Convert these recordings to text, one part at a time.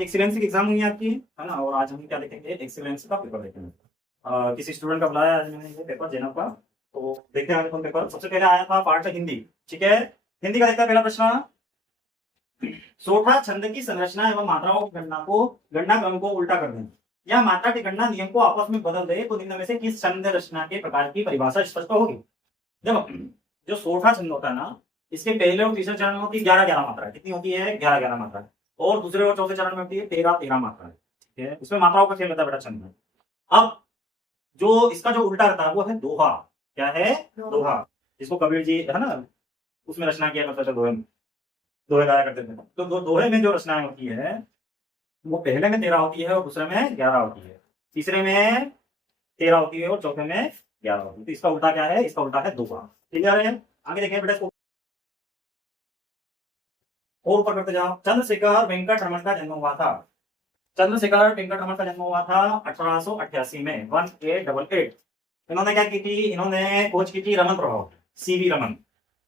आज एक्सीलेंस की एग्जाम हुई है आपकी, है ना। और आज हम क्या देखेंगे, एक्सीलेंस का पेपर देखेंगे। किसी स्टूडेंट का बुलाया आज मैंने ये पेपर देना का, तो देखते हैं कौन पेपर। सबसे पहले आया था पार्ट हिंदी, ठीक है। हिंदी का देखते हैं पहला प्रश्न। सोठा छंद की संरचना एवं मात्राओं की गणना क्रम को उल्टा कर दें या मात्रा की गणना नियम को आपस में बदल दे तो निम्न में से किस छंद रचना के प्रकार की परिभाषा स्पष्ट होगी। देखो, जो सोठा छंद होता है ना, इसके पहले और तीसरे चरण में होती है 11-11 मात्रा। कितनी होती है? 11-11 मात्रा। और दूसरे और चौथे चरण में होती है 13-13 मात्रा, ठीक है। इसमें मात्राओं का खेल रहता है बेटा छंद में। अब जो इसका जो उल्टा रहता है वो है दोहा। क्या है? दोहा, जिसको कबीर जी, है ना, उसमें रचना किया करते थे, दोहे में, दोहे गाया करते थे। तो दोहे में जो रचनाएं होती है वो पहले में 13 होती है और दूसरे में 11 होती है, तीसरे में 13 होती है और चौथे में 11 होती है। तो इसका उल्टा क्या है? इसका उल्टा है दोहा। क्लियर है? आगे देखें बेटा इसको और ऊपर करते जाओ। चंद्रशेखर वेंकट रमन का जन्म हुआ था। चंद्रशेखर वेंकट रमन का जन्म हुआ था 1888 में, 1888। इन्होंने क्या की थी? इन्होंने खोज की थी रमन प्रभाव, सीवी रमन।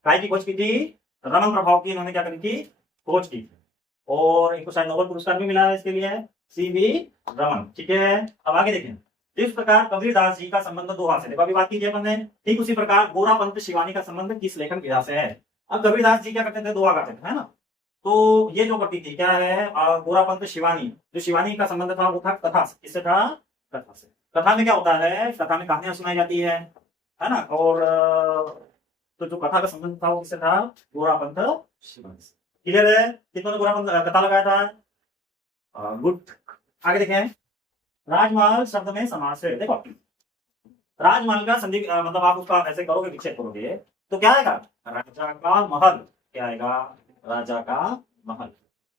काय की खोज की थी? रमन प्रभाव की इन्होंने क्या करी थी? खोज की थी। और इनको शायद नोबेल पुरस्कार भी मिला है इसके लिए, सीवी रमन, ठीक है। अब आगे देखें। इस प्रकार कबीरदास जी का संबंध दोहा से, देखो अभी बात कीजिए अपन ने, ठीक उसी प्रकार गोरापंत शिवानी का संबंध किस लेखन विधा से है। अब कबीरदास जी क्या करते थे? दोहा गाते थे, है ना। तो ये जो करती थी क्या है, गोरापंत शिवानी, जो शिवानी का संबंध था वो था कथा से। किससे था? कथा से। कथा में क्या होता है? कथा में कहानियां सुनाई जाती है ना। और तो जो कथा का संबंध था वो किससे था? गोरापंत शिवानी से। क्लियर है? कितनों ने गोरापंत कथा लगाया था? गुड। आगे देखें। राजमहल शब्द में समास है। देखो, राजमहल का संधि मतलब आप उसका ऐसे करोगे, विच्छेद करोगे तो क्या आएगा? राजा का महल। क्या आएगा? राजा का महल।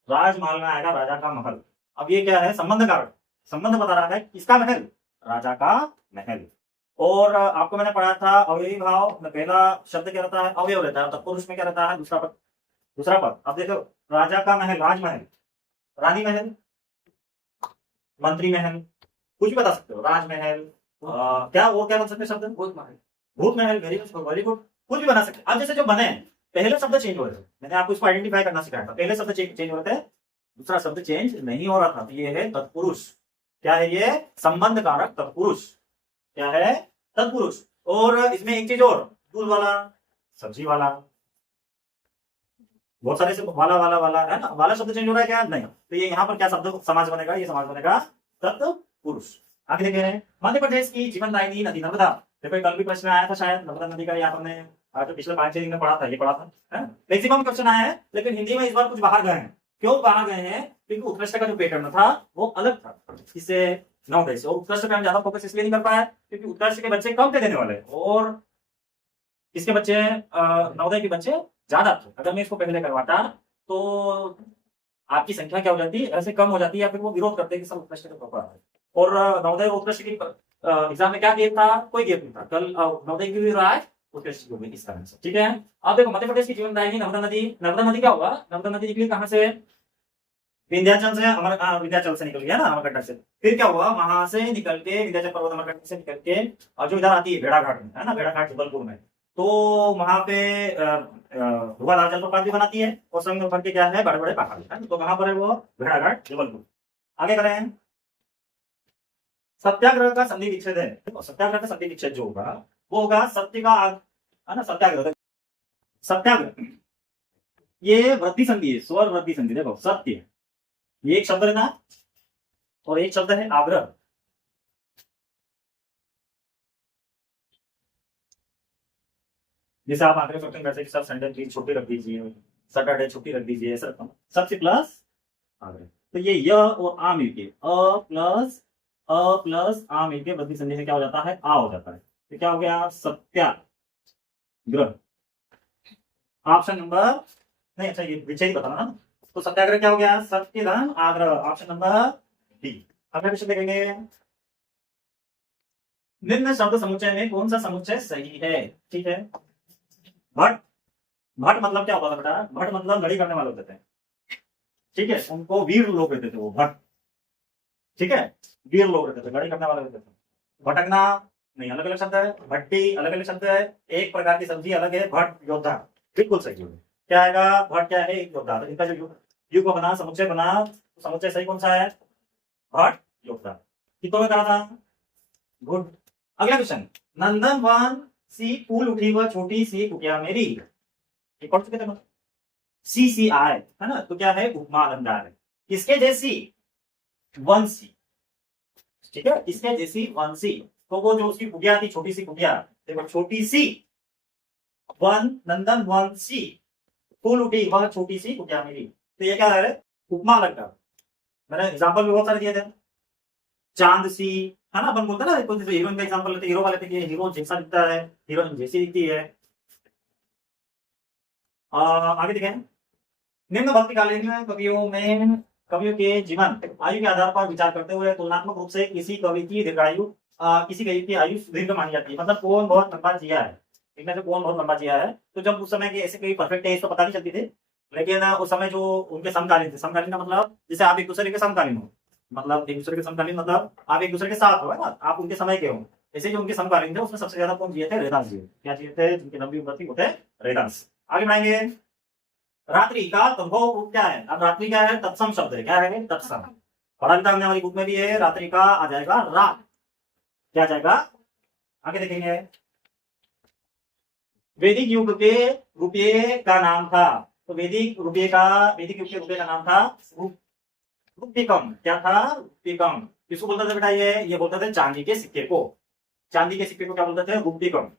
राजमहल में आएगा राजा का महल। अब ये क्या है? संबंध कारक। संबंध बता रहा है किसका महल? राजा का महल। और आपको मैंने पढ़ा था अवयवी भाव में पहला शब्द क्या रहता है? अवयव रहता है। तत्पुरुष में क्या रहता है? दूसरा पद। दूसरा पद। अब देखो, राजा का महल, राजमहल, रानी महल, मंत्री महल, कुछ भी बता सकते हो। राजमहल, क्या और क्या बन सकते शब्द? भूत महल। भूत महल, वेरी गुड, कुछ भी बना सकते। अब जैसे जो बने पहले शब्द चेंज हो रहे थे, मैंने आपको इसको आइडेंटिफाई करना सिखाया था। पहले शब्द चेंज हो रहे थे, दूसरा शब्द चेंज नहीं हो रहा था। तो ये है तत्पुरुष। क्या है ये? संबंध कारक तत्पुरुष। क्या है? तत्पुरुष। और इसमें एक चीज और, दूध वाला, सब्जी वाला, बहुत सारे से वाला वाला वाला है ना। वाला शब्द चेंज हो रहा है क्या? नहीं। तो ये यहाँ पर क्या शब्द समाज बनेगा? ये समाज बनेगा तत्पुरुष। आगे देखें। मध्य प्रदेश की जीवनदायिनी नदी नर्मदा। देखो कल भी प्रश्न आया था शायद नर्मदा नदी का, यहाँ हमने तो पिछले 5-6 दिन में पढ़ा था, ये पढ़ा था। मैक्सिमम क्वेश्चन आया है, लेकिन हिंदी में इस बार कुछ बाहर गए हैं। क्यों बाहर गए हैं? क्योंकि उत्कृष्ट का जो पैटर्न था वो अलग था इससे, नवोदय से। और उत्कृष्ट पे हम ज्यादा फोकस इसलिए नहीं कर पाया क्योंकि उत्कृष्ट के बच्चे कम थे देने वाले, और इसके बच्चे नवोदय के बच्चे ज्यादा थे। अगर मैं इसको पहले करवाता तो आपकी संख्या क्या हो जाती? ऐसे कम हो जाती है, या फिर वो विरोध करते कि सब उत्कृष्ट के प्रॉपर है। और नवोदय उत्कृष्ट की एग्जाम में क्या गेप था? कोई गेप नहीं था। कल नवोदय की भी रहा है, उत्कृष्ट की भी, इस कारण से, ठीक है। अब देखो, मध्य प्रदेश की जीवनदायिनी नर्मदा नदी। नर्मदा नदी क्या होगा? नर्मदा नदी निकली कहां से? विंध्याचल से। विंध्याचल से निकल गया ना, अमरकंटक से। फिर क्या हुआ? वहां से निकल के विंध्याचल पर्वत अमरकंटक से निकल के और जो इधर आती है भेड़ाघाट में, है ना, भेड़ाघाट जबलपुर में। तो वहां पे धुआंधार जलप्रपात भी बनाती है और संग भर के क्या है? बड़े बड़े पहाड़ है। तो कहां पर है वो? भेड़ाघाट जबलपुर। आगे करें। सत्याग्रह का संधि विच्छेद है। सत्याग्रह का संधि विच्छेद जो होगा वो होगा सत्य का, है ना, सत्याग्रह। सत्याग्रह ये वृद्धि संधि है, स्वर वृद्धि संधि। देखो, सत्य ये एक शब्द है ना, और एक शब्द है आग्रह। जैसे आप आग्रह करते हैं वैसे सब संडे की छुट्टी रख दीजिए, सैटरडे छुट्टी रख दीजिए, सत्य प्लस आग्रह। तो ये य और आ मिलके, अ प्लस आ मिलके वृद्धि संधि से क्या हो जाता है? आ हो जाता है। तो क्या हो गया? सत्याग्रह। ऑप्शन नंबर नहीं, अच्छा ये विषय ही बताना ना। तो सत्याग्रह क्या हो गया? सत्य धन आग्रह, ऑप्शन नंबर डी। अगला क्वेश्चन देखेंगे। निम्न शब्द समुच्चय में कौन सा समुच्चय सही है? ठीक है। भट्ट। भट्ट मतलब क्या होता था बेटा? भट्ट मतलब लड़ी करने वाले होते थे, ठीक है। उनको वीर लोग रहते थे वो, भट्ट, ठीक है। वीर लोग रहते थे, लड़ी करने वाले होते थे। भटकना नहीं, अलग अलग शब्द है। भट्टी अलग अलग शब्द है। एक प्रकार की सब्जी अलग है। भट्ट योद्धा, बिल्कुल सही है। क्या आएगा? भट्ट क्या है? एक योद्धा। तो इनका जो युग्म बना, समुच्चय बना, तो समुच्चय सही कौन सा है? घट योगदान। कितनों में करा था? गुड। अगला क्वेश्चन, नंदन वन सी फूल उठी वह छोटी सी कुटिया मेरी, ये पढ़ चुके थे ना? सी सी आए है ना, तो क्या है? उपमा अलंकार है। किसके जैसी? वंशी, ठीक है, इसके जैसी वंशी। तो वो जो उसकी कुटिया थी, छोटी सी कुटिया, देखो छोटी सी, वन नंदन वंशी, फूल उठी वह छोटी सी कुटिया मेरी, तो ये क्या है? उपमा अलंकार। मैंने एग्जांपल भी बहुत सारे दिए थे। चांद सी, है ना, अपन बोलते हैं ना, तो जैसे हीरोइन का एग्जांपल लेते, हीरो वाले थे कि हीरो जैसा दिखता है, हीरोइन जैसी दिखती है। आगे देखें, निम्न भक्तिकालीन कवियों के जीवन आयु के आधार पर विचार करते हुए तुलनात्मक रूप से किसी कवि की दीर्घायु किसी कवि की आयु दीर्घ मानी जाती है। मतलब कौन बहुत लंबा जिया है, इनमें से कौन बहुत लंबा जिया है। तो जब उस समय के ऐसे कोई परफेक्ट एज तो पता नहीं चलती थी, लेकिन उस समय जो उनके समकालीन थे, समकालीन का मतलब जैसे आप एक दूसरे के समकालीन हो, मतलब एक दूसरे के समकालीन मतलब आप एक दूसरे के साथ हो, है ना, आप उनके समय के हो। ऐसे जो उनके समकालीन थे उसमें सबसे ज्यादा कौन जिए थे? रैदास जी। क्या जिए थे? जिनकी लंबी उम्र थी वो थे रैदास। आगे बढ़ाएंगे, रात्रि का तद्भव रूप क्या है? अब रात्रि क्या है? तत्सम शब्द है। क्या है? तत्सम। पढ़ा भी था हमने, हमारी बुक में भी है। रात्रि का आ जाएगा रात, क्या आ जाएगा? आगे देखेंगे, वैदिक युग के रुपये का नाम था, तो वैदिक युग के रुपये का नाम था रुपीकम। क्या था? रुपीकम। किसको बोलते थे बेटा? ये बोलते थे चांदी के सिक्के को। चांदी के सिक्के को क्या बोलते थे? रुपीकम।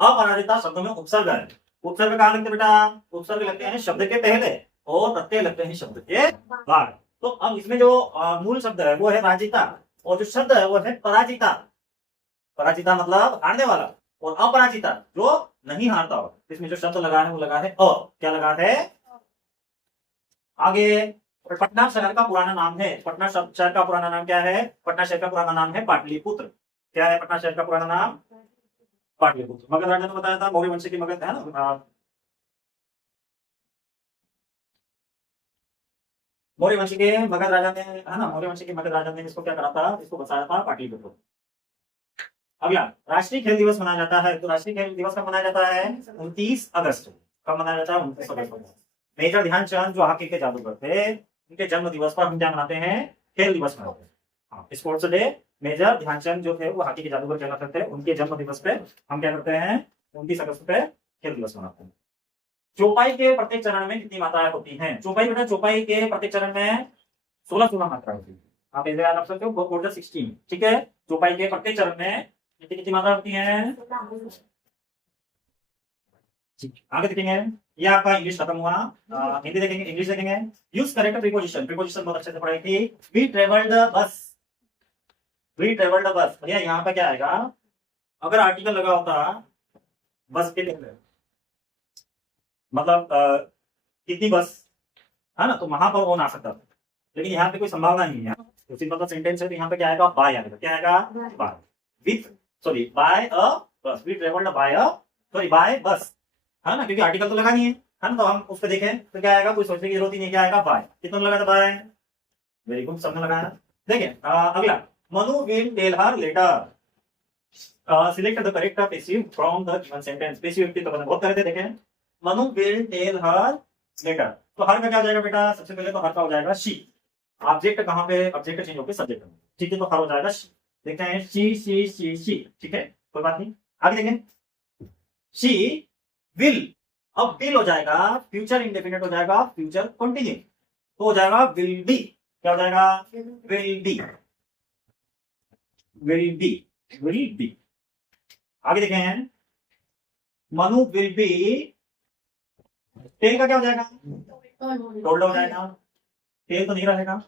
अपराजिता शब्दों में उपसर्ग है। उपसर्ग कहाँ लगते बेटा? उपसर्ग लगते हैं शब्द के पहले और प्रत्यय लगते हैं शब्द के बाद। तो अब इसमें जो मूल शब्द है वो है राजिता, और जो शब्द है वो है पराजिता। पराजिता मतलब हारने वाला, और अपराजिता जो नहीं हारता हो। इसमें जो शब्द लगा है वो लगा है अ। क्या लगा है? आगे, पटना शहर का पुराना नाम है। पटना शहर का पुराना नाम क्या है? पटना शहर का पुराना नाम है पाटलिपुत्र। क्या है पटना शहर का पुराना नाम? पाटलिपुत्र। मगध राजा ने बताया था, मौर्य वंश की मगध है ना, मौर्य वंश के मगध राजा ने, है ना, मौर्य वंश के मगध राजा ने इसको क्या करा था? इसको बसाया था पाटलिपुत्र। अगला, राष्ट्रीय खेल दिवस मनाया जाता है। तो राष्ट्रीय खेल दिवस कब मनाया जाता है? 29 अगस्त। कब मनाया जाता है? 29 अगस्त को। मेजर ध्यानचंद जो हॉकी के जादूगर थे, उनके जन्म दिवस पर हम क्या मनाते हैं? खेल दिवस मनाते हैं। हाँ, स्पोर्ट्स डे। मेजर ध्यानचंद जो थे वो हॉकी के जादूगर कहलाते थे, उनके जन्म दिवस पे हम क्या करते हैं? 29 अगस्त पे खेल दिवस मनाते हैं। चौपाई के प्रत्येक चरण में कितनी मात्राएं होती हैं? चौपाई बेटा, चौपाई के प्रत्येक चरण में 16 मात्रा होती है। आप इसे याद रख सकते हो, 4 ठीक है। चौपाई के प्रत्येक चरण में कितनी कितनी मात्रा होती है? आगे देखेंगे, ये आपका इंग्लिश खत्म हुआ। हिंदी देखेंगे, इंग्लिश देखेंगे। Use correct preposition. प्रीपोजिशन बहुत अच्छे से पढ़ाई थी। वी ट्रेवल्ड बस, वी ट्रेवल्ड बस। भैया यहाँ पे क्या आएगा? अगर आर्टिकल लगा होता बस के लिए, मतलब कितनी बस, है ना, तो वहां पर वो ना सकता था, लेकिन यहाँ पे कोई संभावना नहीं है। तो सिंपल सा सेंटेंस है, तो यहाँ पे क्या आएगा? बाय आएगा। क्या आएगा? By. With, sorry, by a bus. We travelled by a, sorry, by bus, है ना, क्योंकि आर्टिकल तो लगा नहीं है ना, तो हम उस पर देखें तो क्या आएगा? कोई सोचने की जरूरत ही नहीं। क्या आएगा? बाय। कितना लगा था? बाय। वेरी गुड, सबने लगाया। देखिए अगला, Manu will tell her letter. Select the correct passive from the given sentence. Passive तो बहुत तरह से देखें। Manu will tell her letter, तो हर का क्या हो जाएगा बेटा? सबसे पहले तो हर का हो जाएगा शी। ऑब्जेक्ट कहां पे? ऑब्जेक्ट चेंज होकर सब्जेक्ट में, ठीक है, तो हर हो जाएगा शी। देखते हैं, शी, ठीक है, कोई बात नहीं। आगे देखें, शी विल, अब विल हो जाएगा फ्यूचर इंडेफिनिट हो जाएगा, फ्यूचर कंटिन्यू, तो हो जाएगा विल बी। क्या हो जाएगा? Will be, will be, will be. आगे देखें हैं, मनु विल बी, टेल का क्या हो जाएगा? टोल्ड हो जाएगा। टेल तो नहीं रहेगा,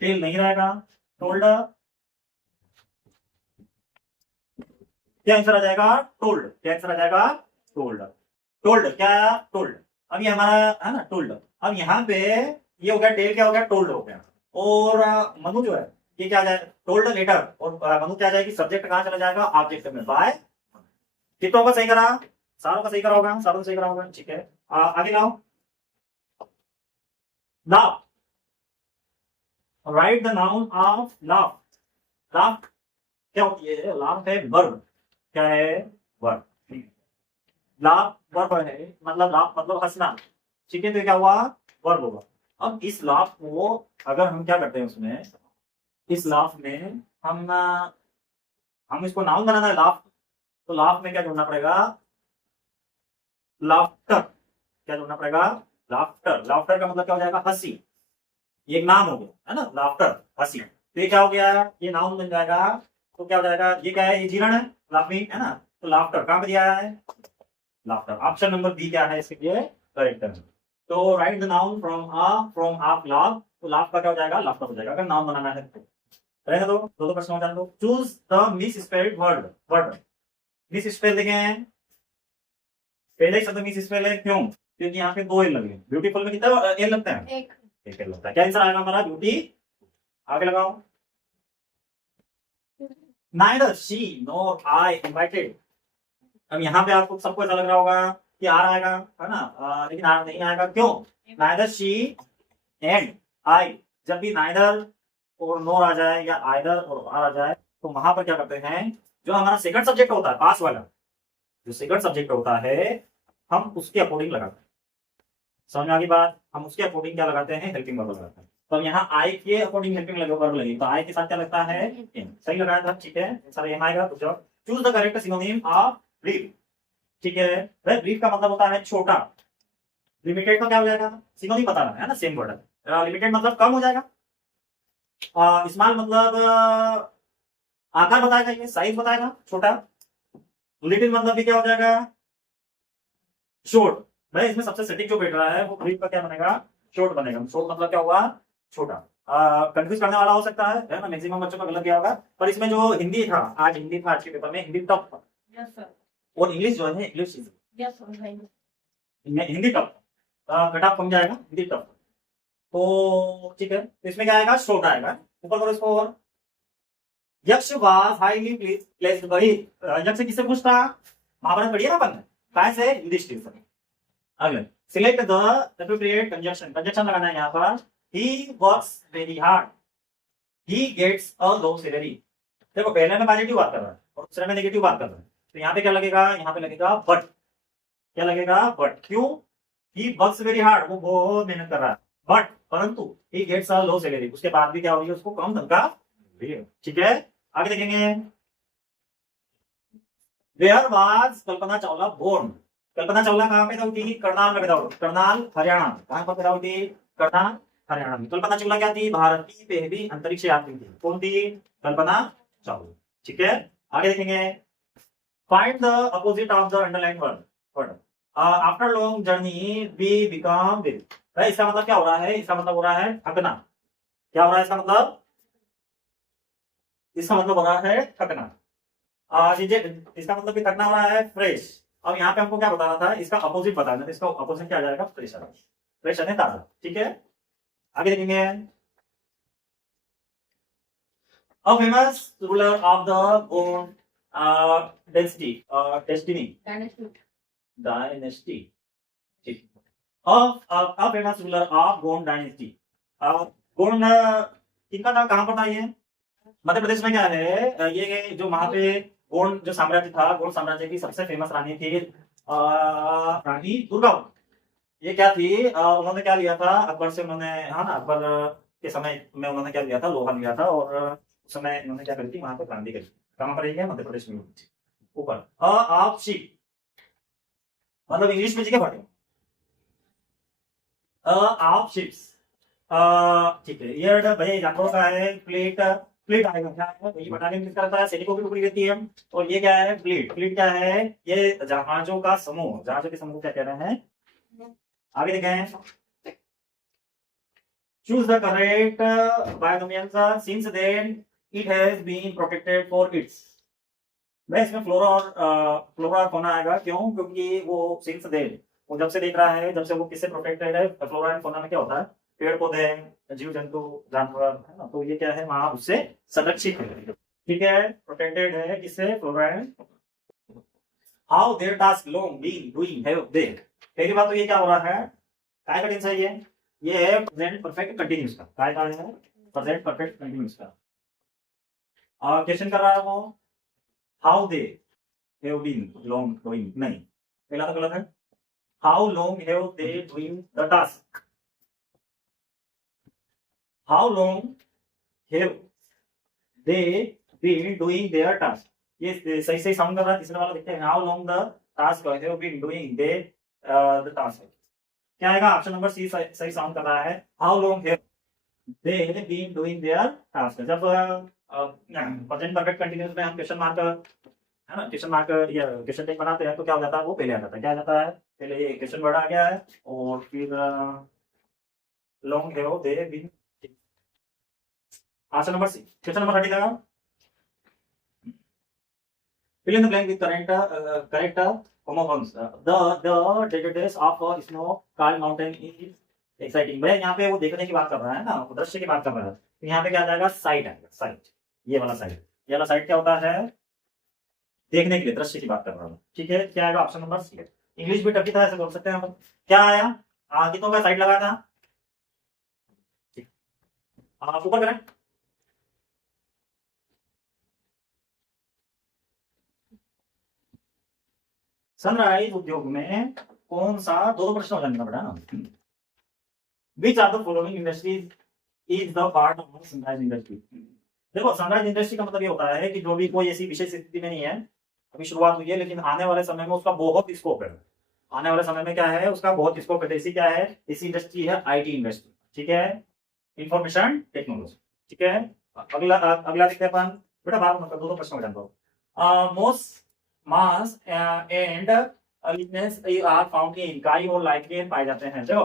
टेल नहीं रहेगा, टोल्ड। क्या आंसर आ जाएगा? टोल्ड। क्या आंसर आ जाएगा? टोल्ड। टोल्ड क्या आया? टोल्ड। अब ये हमारा है ना टोल्ड। अब यहाँ पे ये हो गया टेल, क्या हो गया? टोल्ड हो गया। और मनु जो है ये क्या आ जाएगा? Told letter. और मनु क्या आ जाएगी? सब्जेक्ट कहाँ चला जाएगा? ऑब्जेक्ट में, बाय। कितनों का सही करा? सारों का सही करा होगा, सारों का सही करा होगा, ठीक है। आगे लाओ, laugh, right the noun of laugh. Laugh क्या होती है? लाफ है वर्ब। क्या है? वर्ब। लाफ वर्ब है, मतलब लाफ मतलब हंसना, ठीक है, तो ये क्या हुआ, वर्ब होगा। अब इस लाफ को अगर हम क्या करते हैं उसमें, इस लाफ में हम इसको नाउन बनाना है लाफ, तो लाफ में क्या जोड़ना पड़ेगा, लाफ्टर। क्या जोड़ना पड़ेगा, लाफ्टर। लाफ्टर का मतलब क्या हो जाएगा, हंसी। ये एक नाम हो गया है ना, लाफ्टर, हंसी। तो ये क्या हो गया, ये नाउन बन जाएगा। तो क्या हो जाएगा, ये क्या है, ये जीरण है, लाफिंग है ना। तो लाफ्टर कहां पे दिया है, लाफ्टर। ऑप्शन नंबर बी क्या है इसके लिए करेक्ट है। तो राइट द नाउन फ्रॉम आप लाफ, तो लाफ का क्या हो जाएगा, लाफ्टर हो जाएगा, अगर नाउन बनाना है तो। रहने दो, दो प्रश्न हो जाने दो। Choose the miss spelled word. Word miss spell देखे हैं, पहले शब्द मिस स्पेल है, क्यों, क्योंकि यहाँ पे दो एल लगे। ब्यूटीफुल में कितना एल लगता है, एक एल लगता है। क्या आंसर आएगा हमारा, ब्यूटी। आगे लगाओ, neither she nor I invited. अब यहाँ पे आपको सबको ऐसा लग रहा होगा कि आर आएगा, है ना, लेकिन आर नहीं आएगा, क्यों, नाइदर शी एंड आई, जब भी नाइदर और नोर आ जाए या आइदर और आर आ जाए, तो वहां पर क्या करते हैं, जो हमारा सेकंड सब्जेक्ट होता है, पास वाला जो सेकंड सब्जेक्ट होता है, हम उसके अकॉर्डिंग लगाते हैं। समझ में आ गई बात, हम उसके अकॉर्डिंग क्या लगाते हैं, हेल्पिंग वर्ब लगाते हैं। तो यहाँ आई के अकॉर्डिंग हेल्पिंग वर्ब लगेगी, तो आई के साथ क्या लगता है, इन। सही लगाया था, ठीक है, सर यहाँ आएगा। तो जब choose the correct synonym of brief, ठीक है, भाई ब्रीफ का मतलब होता है छोटा। लिमिटेड का क्या हो जाएगा, सिनोनिम बता रहा है ना, सेम वर्ड है। लिमिटेड मतलब कम हो जाएगा, स्मॉल मतलब आकार बताएगा, ये साइज बताएगा छोटा। लिटिल मतलब भी क्या हो जाएगा, शॉर्ट। भाई इसमें सबसे सटीक जो बैठ रहा है वो ब्रीफ का क्या बनेगा, शॉर्ट बनेगा। शॉर्ट मतलब क्या हुआ, छोटा। कंफ्यूज करने वाला हो सकता है ना, मैक्सिमम बच्चों का गलत गया होगा। पर इसमें जो हिंदी था, आज हिंदी था, आज के पेपर में हिंदी टफ था, और इंग्लिश जो है, English Hindi tough, cut off कम जाएगा, हिंदी टफ। तो ठीक है, तो इसमें क्या आएगा, शॉर्ट आएगा। ऊपर करो इसको, और यक्ष वाज हाईली प्लेस्ड। भाई यक्ष किससे पूछता, महाभारत पढ़िए ना अपन, कहां से, युधिष्ठिर से। अगले, select the appropriate conjunction. Conjunction लगाना है यहाँ पर, he works very hard, he gets a low salary. देखो पहले में पॉजिटिव बात कर रहा है और दूसरे में नेगेटिव बात कर रहा है, तो यहाँ पे क्या लगेगा, यहाँ पे लगेगा बट। क्या लगेगा, बट। क्यों, ही वर्क्स वेरी हार्ड, वो बहुत मेहनत कर रहा है, बट परंतु ही गेट्स अ लो सैलरी, उसके बाद भी क्या होगी, उसको कम तनख्वाह। ठीक है, आगे देखेंगे। Where was Kalpana Chawla born. Kalpana Chawla कहाँ पैदा हुई थी, करनाल में पैदा हुई, करनाल हरियाणा। कहाँ पर पैदा हुई थी, करनाल हरियाणा में। कल्पना चावला क्या थी, भारत की पहली अंतरिक्ष यात्री थी। कौन थी, कल्पना चावला। ठीक है, आगे देखेंगे। Find the opposite of the underline word. After long journey we become weak. भाई इसका मतलब क्या हो रहा है, इसका मतलब हो रहा है थकना। क्या हो रहा है इसका मतलब, इसका मतलब हो रहा है थकना। इसका मतलब भी थकना हो रहा है, फ्रेश। अब यहाँ पे हमको क्या बताना था, इसका अपोजिट बताना, तो इसका अपोजिट क्या आ जाएगा, फ्रेश। फ्रेश है ताजा। ठीक है, आगे देखेंगे। A famous ruler of the Gond density destiny dynasty. ठीक, a famous ruler of Gond dynasty. Gond किनका था, कहां पर था ये, मध्य प्रदेश में। क्या है ये जो वहां पे गोंड जो साम्राज्य था, गोंड साम्राज्य की सबसे फेमस रानी थी रानी दुर्गावती। ये क्या थी, उन्होंने क्या लिया था अकबर से, उन्होंने, हाँ ना, अकबर के समय में उन्होंने क्या लिया था, लोहा लिया था, और उस समय उन्होंने क्या करी थी, वहां पर क्रांति करी। कहां पर है, मध्य प्रदेश में। ऊपर आप शीप मतलब इंग्लिश में जगह पढ़े, आप शिप्स। ठीक है, ये भैया जानवरों का है, प्लेट। प्लेट आएगा, क्या है, ये बटालियन किसका रहता है, सैनिकों की टुकड़ी रहती है। और ये क्या है, प्लेट। प्लेट क्या है, ये जहाजों का समूह, जहाजों के समूह को क्या कह रहे हैं। आगे देखें। Choose the correct binomial since then it has been protected for its. मैं इसमें फ्लोरा और फौना आएगा, क्यों, क्योंकि वो सिंस देन, वो जब से देख रहा है, जब से वो किससे प्रोटेक्टेड है, फ्लोरा एंड फौना में क्या होता है, पेड़ पौधे, जीव जंतु, जानवर, है ना, तो ये क्या है, वहां उससे संरक्षित है। ठीक है, प्रोटेक्टेड है किससे, flora and. How their task long been doing have they. पहली बात तो ये क्या हो रहा है, काय का टेंस है ये है प्रेजेंट परफेक्ट कंटीन्यूअस का। काय का है, प्रेजेंट परफेक्ट कंटीन्यूअस का। क्वेश्चन कर रहा है वो, how they have been long doing, नहीं, पहला तो गलत है। How long have they doing the task, how long have they been doing their task. ये सही सही साउंड कर रहा है, तीसरा वाला देखते हैं, how long the task have been doing they the task. क्या आएगा, ऑप्शन नंबर सी सही साउंड कर रहा है, how long have they been doing their task. जब प्रेजेंट परफेक्ट कंटीन्यूअस में हम क्वेश्चन मार्क है ना, क्वेश्चन मार्क या क्वेश्चन टेक बनाते हैं तो क्या हो जाता है, वो पहले आ जाता है, क्या आ जाता है, पहले ये क्वेश्चन वर्ड आ गया है और फिर long have they been. Option number C, question number 30 का fill in the blank with correct homophones. The days of snow called mountain is exciting। भैया यहाँ पे वो देखने की बात कर रहा है ना, वो दृश्य की बात कर रहा है, तो यहाँ पे क्या आ जाएगा, साइट आएगा, साइट, ये वाला साइट, ये वाला साइट क्या होता है, देखने के लिए, दृश्य की बात कर रहा हूँ, ठीक है, क्या आएगा, ऑप्शन नंबर सी। इंग्लिश भी टफी था, ऐसे बोल सकते हैं हम। क्या आया, कितनों का साइट लगा था, आप ऊपर करें। सनराइज उद्योग में कौन सा, दो प्रश्न हो जाने का बेटा ना, which are the following industries is the part of sunrise industry. देखो सनराइज इंडस्ट्री का मतलब ये होता है कि जो भी कोई ऐसी विशेष स्थिति में नहीं है, अभी शुरुआत हुई है, लेकिन आने वाले समय में उसका बहुत स्कोप है, आने वाले समय में क्या है, उसका बहुत स्कोप है। जैसी क्या है, इसी इंडस्ट्री है आईटी इंडस्ट्री, ठीक है, इंफॉर्मेशन टेक्नोलॉजी, ठीक है। अगला अगला देखते हैं अपन, बेटा बात मतलब दो प्रश्न हो जाते, most mass and weakness are found in, काई और लाइकेन पाए जाते हैं। देखो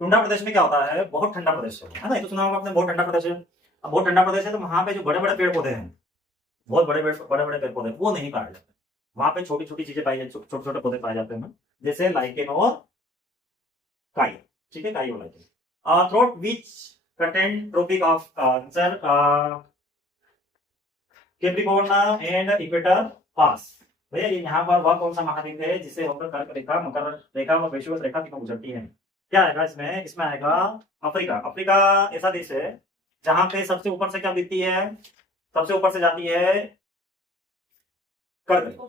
टुंड्रा प्रदेश में क्या होता है, बहुत ठंडा प्रदेश है ना, ये तो सुना होगा आपने, बहुत ठंडा प्रदेश है। अब बहुत ठंडा प्रदेश है तो वहां पे जो बड़े बड़े पेड़ पौधे हैं, बहुत बड़े बड़े पेड़ पौधे वो नहीं पाए जाते, वहां पे छोटी छोटी चीजें पाई जाती, छोटे छोटे पौधे पाए जाते हैं, जैसे लाइकेन और काई, ठीक है, काई और lichen. Throat which content tropic of answer Capricorn and equator pass. भैया यहाँ पर वह कौन सा महाद्वीप है जिसे होकर कर्क रेखा, मकर रेखा और वैश्विक रेखा की गुजरती है। क्या आएगा इसमें, इसमें आएगा अफ्रीका। अफ्रीका ऐसा देश है जहां पे सबसे ऊपर से क्या दिखती है, सबसे ऊपर से जाती है कर्क,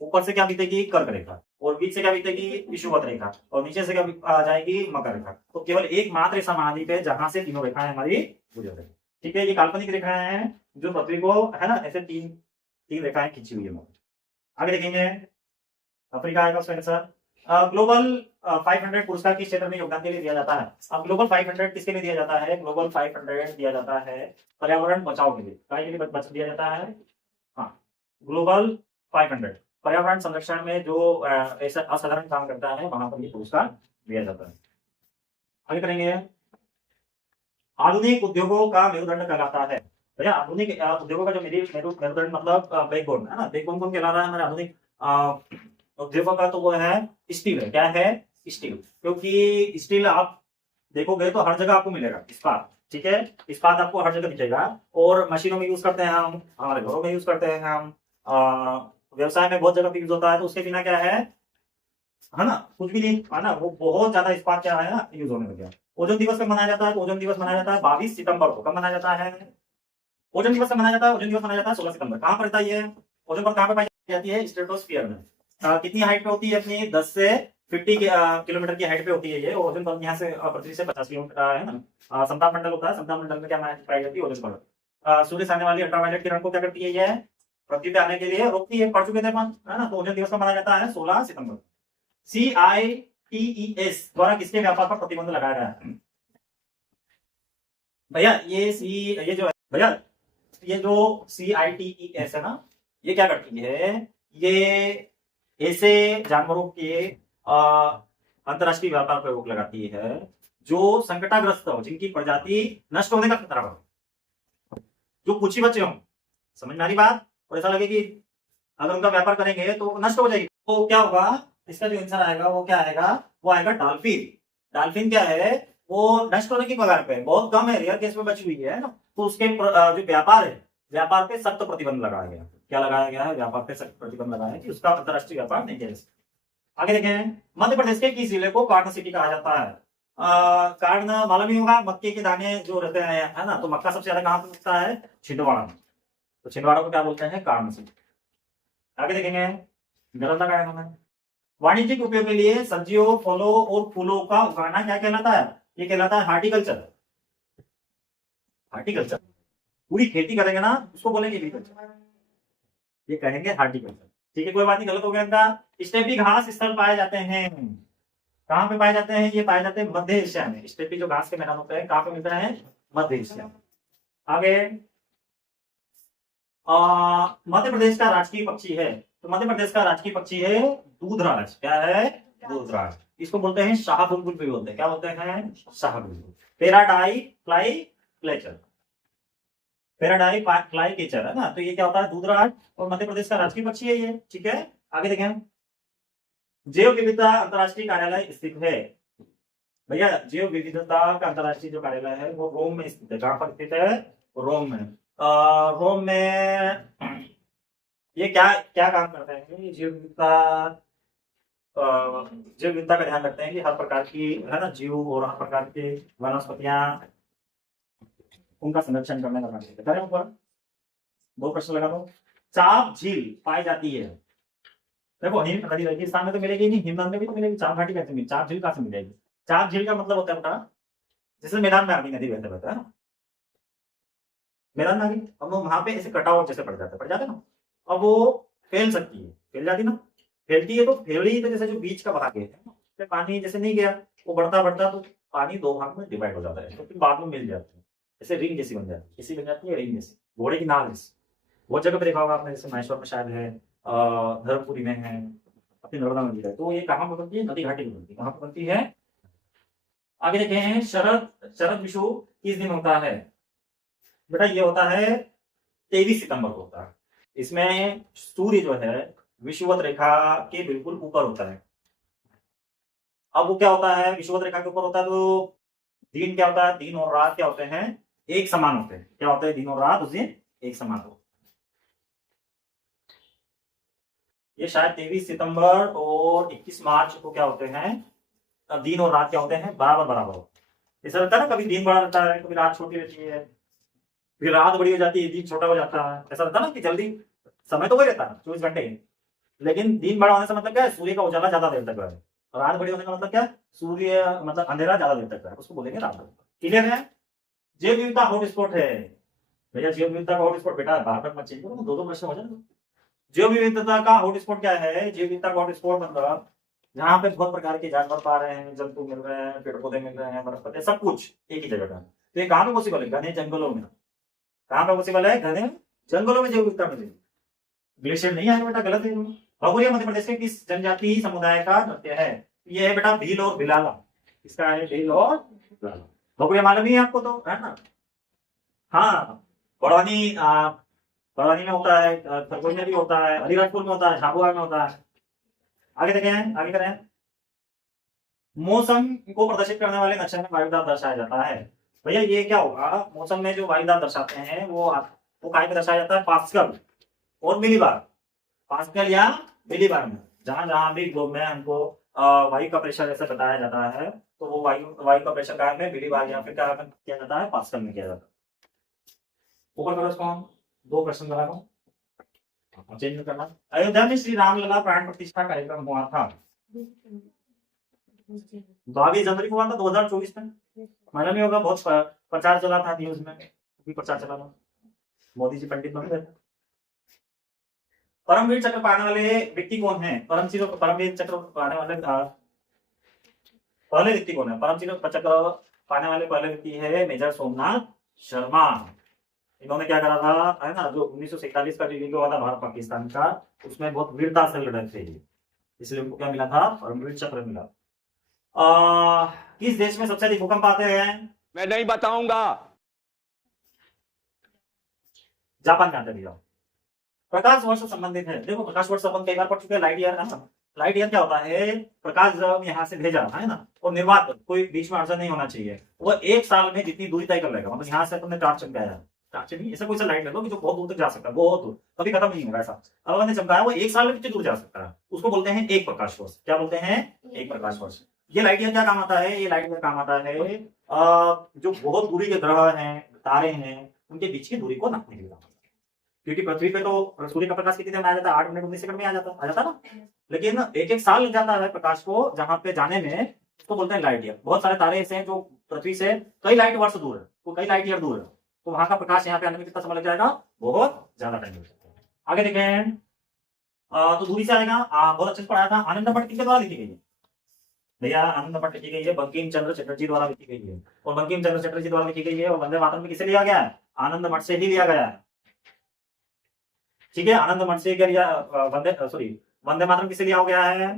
ऊपर से क्या बीतेगी, कर्क रेखा, और बीच से क्या बीतेगी, विषुवत रेखा, और नीचे से क्या आ जाएगी, मकर रेखा। तो केवल एकमात्र ऐसा महाद्वीप है जहां से तीनों रेखाएं हमारी गुजर रही, ठीक है। ये काल्पनिक रेखाएं हैं जो पृथ्वी को है ना, ऐसे तीन तीन रेखाएं खींची हुई है। आगे देखेंगे, अफ्रीका आएगा उसका आंसर। ग्लोबल 500 पुरस्कार किस क्षेत्र में योगदान के लिए दिया जाता है। अब ग्लोबल 500 किसके लिए दिया जाता है, ग्लोबल 500 दिया जाता है पर्यावरण बचाव के लिए, काय के लिए दिया जाता है, हाँ, ग्लोबल 500 पर्यावरण संरक्षण में जो ऐसा असाधारण काम करता है वहां पर ये पुरस्कार दिया जाता है। आगे करेंगे, आधुनिक उद्योगों का मेरुदंड कहलाता है। भैया आधुनिक उद्योगों का जो मेरुदंड मतलब बैकबोन है ना, बैकबोन कौन कहला रहा है हमारे आधुनिक उद्योगों का, तो वो है स्टील है। क्या है, स्टील, क्योंकि स्टील आप देखोगे तो हर जगह आपको मिलेगा, इस्पात, ठीक है, इस्पात आपको हर जगह दिखेगा, और मशीनों में यूज करते हैं हम, हमारे घरों में यूज करते हैं हम, व्यवसाय में बहुत जगह पे यूज होता है, तो उसके बिना क्या है ना, कुछ भी नहीं है ना, वो बहुत ज्यादा इस्पात क्या है ना यूज होने लग गया। ओजोन दिवस कब मनाया जाता है, ओजोन दिवस मनाया जाता है 22 सितंबर को। कब मनाया जाता है, ओजोन दिवस कब मनाया जाता है, ओजोन दिवस मनाया जाता है 16 सितंबर। कहाँ पर रहता है ये ओजोन पर, कहाँ पर पाई जाती है, स्ट्रेटोस्फीयर में। कितनी हाइट पे होती है अपनी, 10 से 50 किलोमीटर की हाइट पे होती है ये ओजोन परत, यहाँ से पृथ्वी से 50 किलोमीटर है ना। समताप मंडल होता है, समताप मंडल में क्या पाई जाती है, ओजोन परत। सूर्य से आने वाली अल्ट्रावायलेट किरण को क्या करती है, ये पृथ्वी पे आने के लिए रोकती है, पढ़ चुके थे अपन है ना। तो ओजोन दिवस का मनाया जाता है 16 सितंबर। CITES द्वारा किसके व्यापार पर प्रतिबंध लगाया गया है भैया, ये जो है भैया, ये जो CITES है ना, ये क्या करती है, ये ऐसे जानवरों के अंतरराष्ट्रीय व्यापार पर रोक लगाती है जो संकटाग्रस्त हो, जिनकी प्रजाति नष्ट होने का खतरा हो, जो कुछ ही बच्चे हों, समझ में आ रही बात, और ऐसा लगे कि अगर उनका व्यापार करेंगे तो नष्ट हो जाएगी, तो क्या होगा, इसका जो आंसर आएगा वो क्या आएगा, वो आएगा डॉल्फिन। डॉल्फिन क्या है, वो नष्ट होने की कगार पे, बहुत कम है, रेयर केस में बची हुई है ना, तो उसके जो व्यापार है, व्यापार पे सख्त प्रतिबंध लगाया गया। क्या लगाया गया है, व्यापार पे सख्त प्रतिबंध लगाया है कि उसका अंतरराष्ट्रीय व्यापार नहीं किया। आगे देखें, मध्य प्रदेश के किस जिले को कार्न सिटी कहा जाता है। कार्न मालूम ही होगा, मक्के के दाने जो रहते हैं है ना, तो मक्का सबसे ज्यादा कहाँ पे उगता है, छिंदवाड़ा में, तो छिंदवाड़ा को क्या बोलते हैं, कार्न सिटी। आगे देखेंगे, गलत लगाया उन्होंने, वाणिज्यिक उपयोग के लिए सब्जियों, फलों और फूलों का उगाना क्या कहलाता है? ये कहलाता है हार्टिकल्चर। हार्टिकल्चर पूरी खेती करेंगे ना, उसको बोलेंगे एग्रीकल्चर, ये कहेंगे हार्टिकल्चर। ठीक है, कोई बात नहीं, गलत हो गया इनका। स्टेपी घास स्थल पाए जाते हैं, कहाँ पे पाए जाते हैं? ये पाए जाते हैं मध्य एशिया में। स्टेपी जो घास के मैदान होते हैं, कहाँ पे मिलते हैं? मध्य एशिया में। आगे, मध्य प्रदेश का राजकीय पक्षी है, तो मध्य प्रदेश का राजकीय पक्षी है दूधराज। क्या है? दूधराज। इसको बोलते हैं शाह बुलबुल भी बोलते हैं। क्या बोलते हैं? शाह बुलबुल। पेराडाई फ्लाई क्लेचर, पेराडाई फ्लाई केचर है ना, तो ये क्या होता है? दूधराज, और मध्य प्रदेश का राजकीय पक्षी है ये। ठीक है, आगे देखें। जैव विविधता अंतर्राष्ट्रीय कार्यालय स्थित है। भैया जैव विविधता का अंतर्राष्ट्रीय जो कार्यालय है वो रोम में स्थित है। कहाँ पर स्थित है? रोम में। रोम में ये क्या क्या काम करते हैं? ये जैव विविधता, जैव विविधता का ध्यान रखते हैं कि हर प्रकार की है ना जीव और हर प्रकार के वनस्पतियां, उनका संरक्षण करने का काम करते हैं। ऊपर दो प्रश्न लगा दो। चाप झील पाई जाती है, देखो हिम नदी रेगिस्तान में तो मिलेगी नहीं, हिमनद में भी तो मिलेगी। चाप घाटी कैसे मिलेगी? चाप झील कहाँ से मिल जाएगी? चाप झील का मतलब होता है बेटा, जैसे मैदान में आ गई नदी बहते बहते है ना, मैदान में आ गई, अब वो वहां पे ऐसे कटाव जैसे पड़ जाते ना, अब वो फैल सकती है, फैल जाती ना, फैलती है तो फैली तो जैसे जो बीच का भाग है तो पानी जैसे नहीं गया, वो बढ़ता बढ़ता तो पानी दो भाग में डिवाइड हो जाता है, तो फिर बाद में मिल जाती है, जैसे रिंग जैसी बन जाती है, इसी बन जाती है रिंग जैसी, घोड़े की नाल जैसी। बहुत जगह पे देखा होगा आपने, जैसे महेश्वर में शायद है, धर्मपुरी में है, अपनी नर्मदा नदी है, तो ये कहाँ पर बनती है? नदी घाटी में बनती है। कहाँ पर बनती है? आगे देखे हैं, शरद विषु किस दिन होता है? बेटा ये होता है 23 सितंबर को होता है। इसमें सूर्य जो है विषुवत रेखा के बिल्कुल ऊपर होता है। अब वो क्या होता है? विषुवत रेखा के ऊपर होता है तो दिन क्या होता है? दिन और रात क्या होते हैं? एक समान होते हैं। क्या होते हैं? दिन और रात उस दिन एक समान होते हैं। ये शायद 23 सितंबर और 21 मार्च को क्या होते हैं? दिन और रात क्या होते हैं? बराबर बराबर होते हैं। ऐसा रहता है ना, कभी दिन बड़ा रहता है, कभी रात छोटी रहती है, फिर रात बड़ी हो जाती है, दिन छोटा हो जाता है। ऐसा रहता है ना कि जल्दी, समय तो वही रहता है 24 घंटे, लेकिन दिन बड़ा होने से मतलब क्या है? सूर्य का उजाला ज्यादा देर तक है। रात बड़ी होने का मतलब क्या है? सूर्य मतलब अंधेरा ज्यादा देर तक है, उसको बोलेंगे रात। क्लियर है? जैव विविधता हॉटस्पॉट है। भैया जैव विविधता का हॉटस्पॉट बेटा बार बार मत चेंज करो, दो दो प्रश्न हो जाए। जैव विविधता का हॉटस्पॉट क्या है? जैव विविधता का हॉटस्पॉट मतलब जहाँ पे बहुत प्रकार के जानवर पा रहे हैं, जंतु मिल रहे हैं, पेड़ पौधे मिल रहे हैं, वनस्पति, सब कुछ एक ही जगह का। तो ये कहाँ पे पॉसिबल है? घने जंगलों में। कहाँ पे पॉसिबल है? घने जंगलों में जैव विविधता मिलेगी। ग्लेशियर नहीं आएगा बेटा, गलत है। भगोरिया मध्य प्रदेश के किस जनजाति समुदाय का नृत्य है? ये है बेटा भील और भिलाला। इसका है भील और भिलाला। भगोरिया मालूम ही है आपको तो, है ना? हाँ, बड़वानी बड़वानी में होता है, खरगोन में भी होता है, अलीराजपुर में होता है, झाबुआ में होता है। आगे देखें, आगे करें। मौसम को प्रदर्शित करने वाले नक्शे में वायुदाब दर्शाया जाता है। भैया ये क्या होगा? मौसम में जो वायुदाब दर्शाते हैं वो काय में दर्शाया जाता है? पास्कल और मिलीबार। पास्कल या मिलीबार में, जहां जहां भी ग्लोब में हमको वायु का प्रेशर ऐसे बताया जाता है, तो वो वायु का प्रेशर काय में? मिलीबार या फिर क्या किया जाता है? पास्कल में किया जाता है। ऊपर करो इसको, हम दो प्रश्न लगा दो, चेंज नहीं करना। अयोध्या में श्री रामलला प्राण प्रतिष्ठा कार्यक्रम हुआ था, 22 जनवरी को हुआ था 2024 में। मालूम नहीं होगा, बहुत प्रचार चला था न्यूज में, भी प्रचार चला था, मोदी जी पंडित बन गए। परमवीर चक्र पाने वाले व्यक्ति कौन है? परमवीर चक्र पाने वाले पहले व्यक्ति कौन है? परमवीर चक्र पाने वाले पहले व्यक्ति है मेजर सोमनाथ शर्मा। इन्होंने क्या करा था, है ना, जो 1947 का युद्ध हुआ था भारत पाकिस्तान का, उसमें बहुत वीरता से लड़े थे, इसलिए उनको क्या मिला था? परमवीर चक्र मिला। किस देश में सबसे अधिक भूकंप आते हैं? मैं नहीं बताऊंगा। जापान के आते हैं। प्रकाश वर्ष से संबंधित है, देखो प्रकाश वर्ष संबंध कई बार पढ़ चुके हैं, लाइट ईयर है ना। लाइट ईयर क्या होता है? प्रकाश जब यहाँ से भेजा है ना, और निर्वात कोई बीच में अड़चन नहीं होना चाहिए, वो एक साल में जितनी दूरी तय कर लेगा। मतलब यहाँ से तुमने टॉर्च चमकाया, टॉर्च नहीं, ऐसा कोई सा लाइट ले लो कि जो बहुत दूर तक जा सकता है, बहुत दूर, कभी खत्म नहीं होगा। ऐसा अब हमने चमकाया, वो एक साल में कितनी दूर जा सकता है, उसको बोलते हैं एक प्रकाश वर्ष। क्या बोलते हैं? एक प्रकाश वर्ष। ये लाइट ईयर क्या काम आता है? ये लाइट ईयर काम आता है जो बहुत दूरी के ग्रह हैं, तारे हैं, उनके बीच की दूरी को नापने के लिए। क्योंकि पृथ्वी पे तो सूर्य का प्रकाश कितनी देर में आ जाता है, 8 मिनट 19 सेकंड में आ जाता ना। लेकिन एक एक साल लग जाता है प्रकाश को जहाँ पे जाने में, उसको बोलते हैं लाइट ईयर। बहुत सारे तारे ऐसे हैं जो पृथ्वी से कई लाइट वर्ष दूर है, तो कई लाइट ईयर दूर है, तो वहां का प्रकाश यहाँ पे आने में कितना समय लग जाएगा, बहुत ज्यादा टाइम लग जाता है। आगे देखें, तो दूरी से आएगा। बहुत अच्छे से पढ़ाया था। आनंद भट्ट किसके द्वारा लिखी गई है भैया? आनंद भट्ट लिखी गई है बंकिम चंद्र चटर्जी द्वारा लिखी गई है, और बंकिम चंद्र चटर्जी द्वारा लिखी गई है। और वंदे मातरम में किसे लिया गया है? आनंद मठ से ही लिया गया है। ठीक है, आनंद मठ से क्या लिया? वंदे मातरम किसे लिया हो गया है?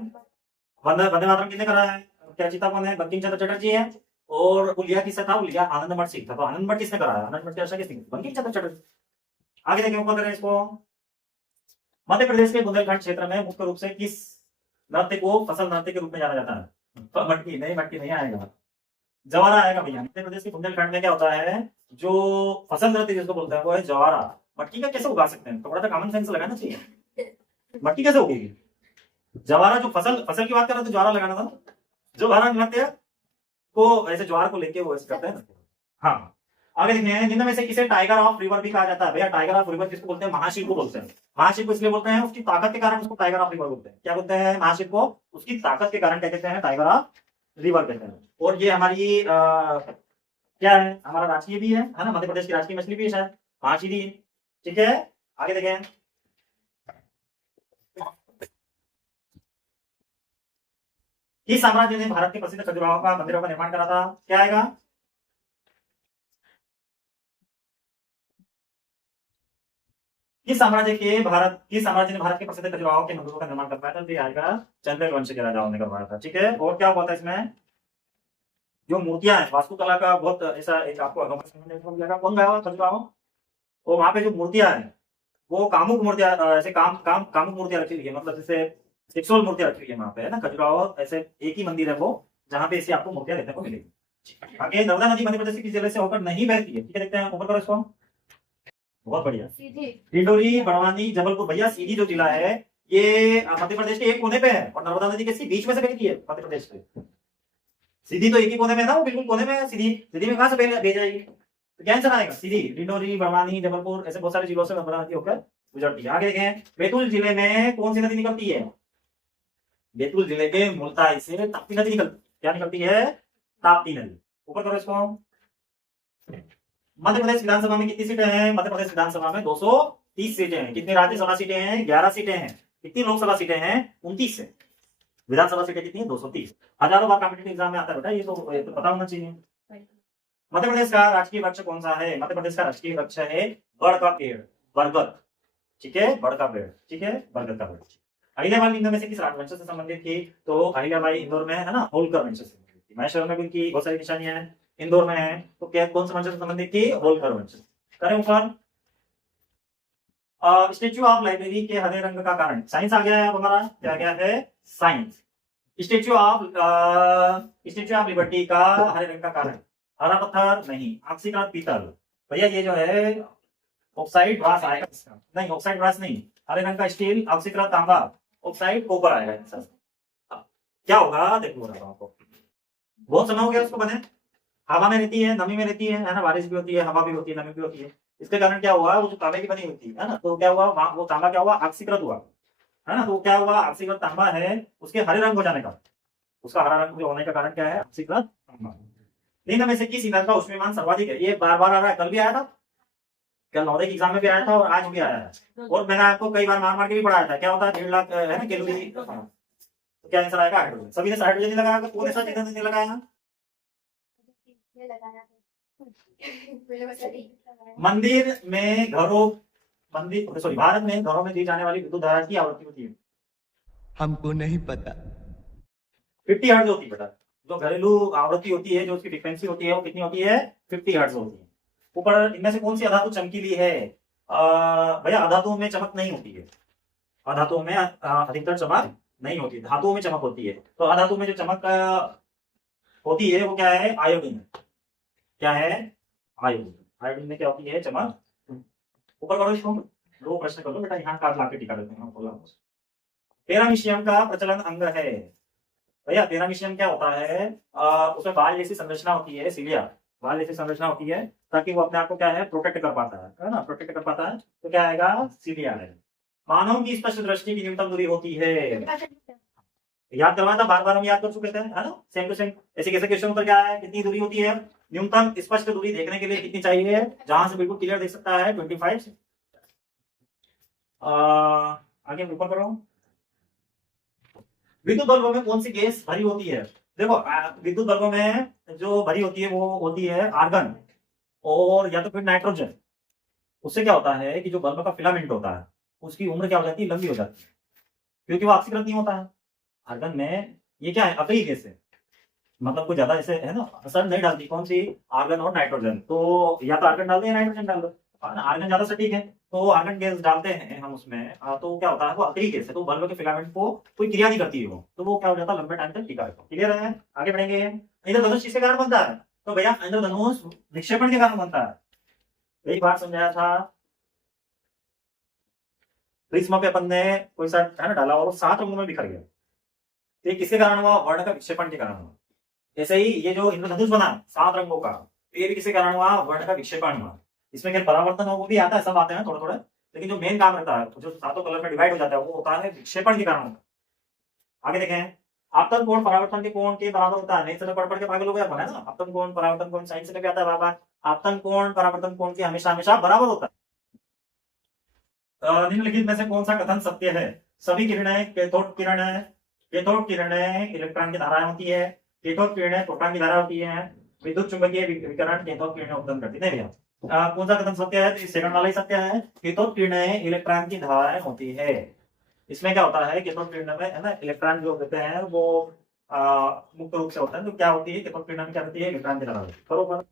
वंदे मातरम किसने करा है? क्या चीता कौन है? बंकिम चंद्र चटर्जी है। और वो लिया किससे था? वो लिया आनंद मठ से था। तो आनंद मठ किसने करा है? आनंद मठ की रचना किसने? बंकिम चंद्र चटर्जी। आगे देखें, ऊपर करें इसको। मध्य प्रदेश के बुंदेलखंड क्षेत्र में मुख्य रूप से किस नृत्य को फसल नृत्य के रूप में जाना जाता है? मटकी नहीं, मटकी नहीं आएगा, जवारा आएगा भैया। मध्य प्रदेश के बुंदेलखंड में क्या होता है, जो फसल नृत्य जिसको बोलते हैं वो है जवारा। मटकी का कैसे उगा सकते हैं? थोड़ा सा कॉमन सेंस लगाना चाहिए। मटकी कैसे उगेगी? जवारा जो फसल की बात कर रहे थे, ज्वारा लगाना था। जो जवारा नृत्य को ऐसे ज्वार को लेके वो ऐसे करते हैं। हाँ, आगे देखें, निम्न में से किसे टाइगर ऑफ रिवर भी कहा जाता है? भैया टाइगर ऑफ रिवर किसको बोलते हैं? महाशिव को बोलते हैं। महाशिव को इसलिए बोलते हैं, उसकी ताकत के कारण उसको टाइगर ऑफ रिवर बोलते हैं। क्या बोलते हैं? महाशिव को उसकी ताकत के कारण क्या कहते हैं? टाइगर ऑफ रिवर कहते हैं। और ये हमारी क्या है? हमारा राष्ट्रीय भी है ना? मध्य प्रदेश की राष्ट्रीय मछली भी है शायद, महाशिरी। ठीक है, आगे देखें, किस साम्राज्य ने भारत के प्रसिद्ध खजुराहो का मंदिरों का निर्माण करा था? क्या आएगा? किस साम्राज्य ने भारत के प्रसिद्ध खजुराहो के मंदिरों का निर्माण करवाया था? तो आएगा चंदेल वंश के राजाओं ने करवाया था। ठीक है, और क्या हुआ था इसमें? जो मूर्तियां हैं, वास्तुकला का बहुत ऐसा एक आपको मिलेगा। कौन गया हुआ खजुराहो? और वहां पे जो मूर्तियां हैं वो कामुक मूर्तियां, ऐसे कामुक मूर्तियां रखी हुई है, मतलब जैसे सेक्सुअल मूर्तियां रखी हुई है वहां पे, है ना। खजुराहो ऐसे एक ही मंदिर है वो जहाँ पे ऐसी आपको मूर्तियां देखने को मिलेगी। आगे, नर्मदा नदी मध्य प्रदेश की जिले से होकर नहीं बहती है। ठीक है, देखते हैं, ऊपर करो इसको। बहुत बढ़िया। डिंडोरी, बड़वानी, जबलपुर। भैया सीधी जो जिला है ये मध्य प्रदेश के एक कोने पे है, और नर्मदा नदी के बीच में से बहती है मध्य प्रदेश के। सीधी तो एक ही कोने में है ना, वो बिल्कुल कोने में है। सीधी में कहां से बह जाएगी? तो क्या आंसर आएगा? सीधी। डिंडोरी, बड़वानी, जबलपुर, ऐसे बहुत सारे जिलों से नर्मदा नदी होकर गुजरती है। आगे देखें, बैतूल जिले में कौन सी नदी निकलती है? बैतूल जिले के मुल्ताई से ताप्ती नदी निकलती। क्या निकलती है? ताप्ती नदी। ऊपर करो इसको। मध्य प्रदेश विधानसभा में कितनी सीटें हैं? मध्य प्रदेश विधानसभा में 230 सीटें हैं। कितनी राज्यसभा सीटें हैं? 11 सीटें हैं। कितनी लोकसभा सीटें हैं? 29 है। विधानसभा सीटें कितनी है? 230। हजारों बार कॉम्पिटेटिव एग्जाम में आता है बेटा, ये तो पता होना चाहिए। मध्य प्रदेश का राजकीय वृक्ष कौन सा है? मध्य प्रदेश का राजकीय वृक्ष है बड़ का पेड़, बरगद। ठीक है, बड़ का पेड़। ठीक है, बरगद का पेड़। अहिल्याबाई निम्न में से किस राजवंश से संबंधित थी? तो अहिल्याबाई इंदौर में है ना, होलकर वंश से संबंधित थी। महेश्वर में भी उनकी बहुत सारी निशानियां हैं, इंदौर में है। तो क्या कौन से वंश से संबंधित थी? होलकर वंश। करें ऊपर। स्टेच्यू ऑफ लाइब्रेरी के हरे रंग का कारण? साइंस आ गया है अब हमारा। क्या गया है? साइंस। स्टेच्यू ऑफ लिबर्टी का हरे रंग का कारण? हरा पत्थर नहीं, ऑक्सीकृत पीतल। भैया ये जो है ऑक्साइड ब्रास आएगा इसका। नहीं, ऑक्साइड ब्रास नहीं, हरे रंग का स्टील, ऑक्सीकृत तांबा, ऑक्साइड कॉपर आएगा इसका। क्या होगा देखो आपको। बहुत समय हो गया उसको बने। हवा में रहती है, नमी में रहती है ना, बारिश भी होती है, हवा भी होती है, नमी भी होती है। इसके कारण क्या हुआ, वो जो तांबे की बनी होती है ना, तो क्या हुआ, वो तांबा क्या हुआ, ऑक्सीकृत हुआ, है ना। तो क्या हुआ, ऑक्सीकृत तांबा है, उसके हरे रंग हो जाने का, उसका हरा रंग होने का कारण क्या है, ऑक्सीकृत तांबा। निम्न में से किस ईंधन का ऊष्मीयमान सर्वाधिक है? ये बार बार आ रहा है, कल भी आया था, कल नवोदय की एग्जाम में भी आया था और आज भी आया है, और मैंने आपको कई बार मार मार के भी पढ़ाया था। क्या होता है, 1.5 लाख है ना कैलोरी। तो क्या आंसर आएगा? हाइड्रोजन। सभी ने हाइड्रोजन नहीं लगाया, कौन सा ईंधन नहीं लगाया? मंदिर में घरों भारत में घरों में दी जाने वाली विद्युत धारा की आवृत्ति होती है? हमको नहीं पता। 50 हर्ट्ज होती है बेटा। जो घरेलू आवृत्ति होती है, जो उसकी फ्रीक्वेंसी होती है, वो कितनी होती है? 50 हर्ट्ज होती है। ऊपर इनमें से कौन सी अधातु चमकीली है? भैया अधातुओं में चमक नहीं होती है, अधातुओं में अधिकतर चमक नहीं होती, धातुओं में चमक होती है। तो अधातु में जो चमक होती है वो क्या है? आयोडीन। क्या है? आयोडीन। आयोडीन में क्या होती है? चमक। ऊपर करो इसको, 2 प्रश्न कर लो बेटा, यहाँ काट ला के टिका देते हैं। पेरामीशियम का प्रचलन अंग है? भैया पेरामीशियम क्या होता है? उसमें बाल जैसी संरचना होती है, सिलिया, बाल जैसी संरचना होती है ताकि वो अपने आप को क्या है प्रोटेक्ट कर पाता है ना, प्रोटेक्ट कर पाता है। तो क्या आएगा, सीडी आएगा। मानव की स्पष्ट दृष्टि की न्यूनतम दूरी होती है, याद करवाया था, बार बार हम याद कर चुके थे, है ना, सेम टू सेम। ऐसे कैसे क्वेश्चन पर क्या है, कितनी दूरी होती है, न्यूनतम स्पष्ट दूरी देखने के लिए कितनी चाहिए, जहां से बिल्कुल क्लियर देख सकता है 25। आगे ऊपर करो। विद्युत बल्बों में कौन सी गैस भरी होती है? देखो विद्युत बल्बों में जो भरी होती है वो होती है आर्गन और या तो फिर नाइट्रोजन। उससे क्या होता है कि जो बल्ब का फिलामेंट होता है उसकी उम्र क्या हो जाती है, लंबी हो जाती है, क्योंकि वो ऑक्सीकृत नहीं होता है। आर्गन में ये क्या है, अकई गैस है, मतलब कोई ज्यादा ऐसे है ना असर नहीं डालती। कौन सी, आर्गन और नाइट्रोजन। तो या तो आर्गन डाल दो या नाइट्रोजन डाल दो, आर्गन ज्यादा सटीक है। तो आर्गन गैस डालते हैं हम उसमें, तो क्या होता है वो अकई गैस है, तो बल्ब के फिलामेंट को कोई क्रिया नहीं करती है वो, तो वो क्या हो जाता है, लंबे टाइम तक टिका रहता है। क्लियर है? आगे बढ़ेंगे। इंद्रधनुष किसके कारण बनता है? तो भैया इंद्रधनुष विक्षेपण के कारण बनता है। यही बात समझाया था। प्रिज्म पे अपन ने कोई सा है ना डाला और 7 रंगों में बिखर गया, तो ये किसके कारण हुआ, वर्ण का विक्षेपण के कारण हुआ। ऐसे ही ये जो इंद्रधनुष बना 7 रंगों का, तो ये भी किसके कारण हुआ, वर्ण का विक्षेपण हुआ। इसमें क्या परावर्तन हो वो भी आता है, सब आते हैं थोड़ा थोड़ा, लेकिन जो मेन काम रहता है जो सातों कलर में डिवाइड हो जाता है वो होता है विक्षेपण के कारण। आगे देखें, आपतन कोण परावर्तन के कोण के बराबर होता है। नहीं चलो पढ़ पढ़ के पागल हो गया अपन, है ना। आपतन कोण परावर्तन कोण साइंस में भी आता है बाबा, आपतन कोण परावर्तन कोण के हमेशा हमेशा बराबर होता है। निम्नलिखित में से कौन सा कथन सत्य है? सभी किरणें कैथोड किरण है, कैथोड किरणें इलेक्ट्रॉन की धाराएं होती है, कैथोड किरणें प्रोटॉन की धारा होती है, विद्युत चुंबकीय विकिरण कैथोड किरणें उत्पन्न करती है। नहीं भैया, कौन सा कथन सत्य है? तो सेकंड वाला ही सत्य है, कैथोड किरणें इलेक्ट्रॉन की धाराएं होती है। इसमें क्या होता है, कैथोड किरण में है ना इलेक्ट्रॉन जो होते हैं वो मुक्त रूप से होता है। तो क्या होती है कैथोड किरण में, क्या होती है, इलेक्ट्रॉन की धारा होती है। बरोबर।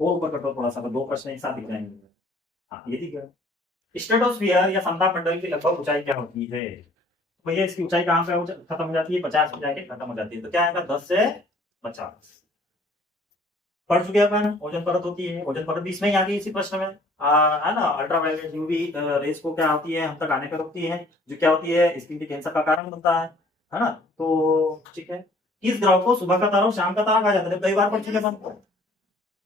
और ऊपर कटो थोड़ा सा, तो 2 प्रश्न एक साथ दिख जाएंगे। हाँ ये ठीक है। स्ट्रेटोस्फीयर या समताप मंडल की लगभग ऊंचाई क्या होती है? भैया इसकी ऊंचाई कहां पे खत्म हो जाती है, 50 पे जाके खत्म हो जाती है। तो क्या आएगा, 10 से 50। पढ़ चुके हैं अपन, ओजोन परत होती है, ओजोन परत भी इसमें ही आ गई इसी प्रश्न में, है ना। अल्ट्रावायलेट यूवी रेस को क्या होती है, हम तक आने पर रोकती है, जो क्या होती है, स्किन के कैंसर का कारण बनता है ना। तो ठीक है, किस ग्रह को सुबह का तारा और शाम का तारा कहा जाता है? कई बार पढ़ चुके अपन,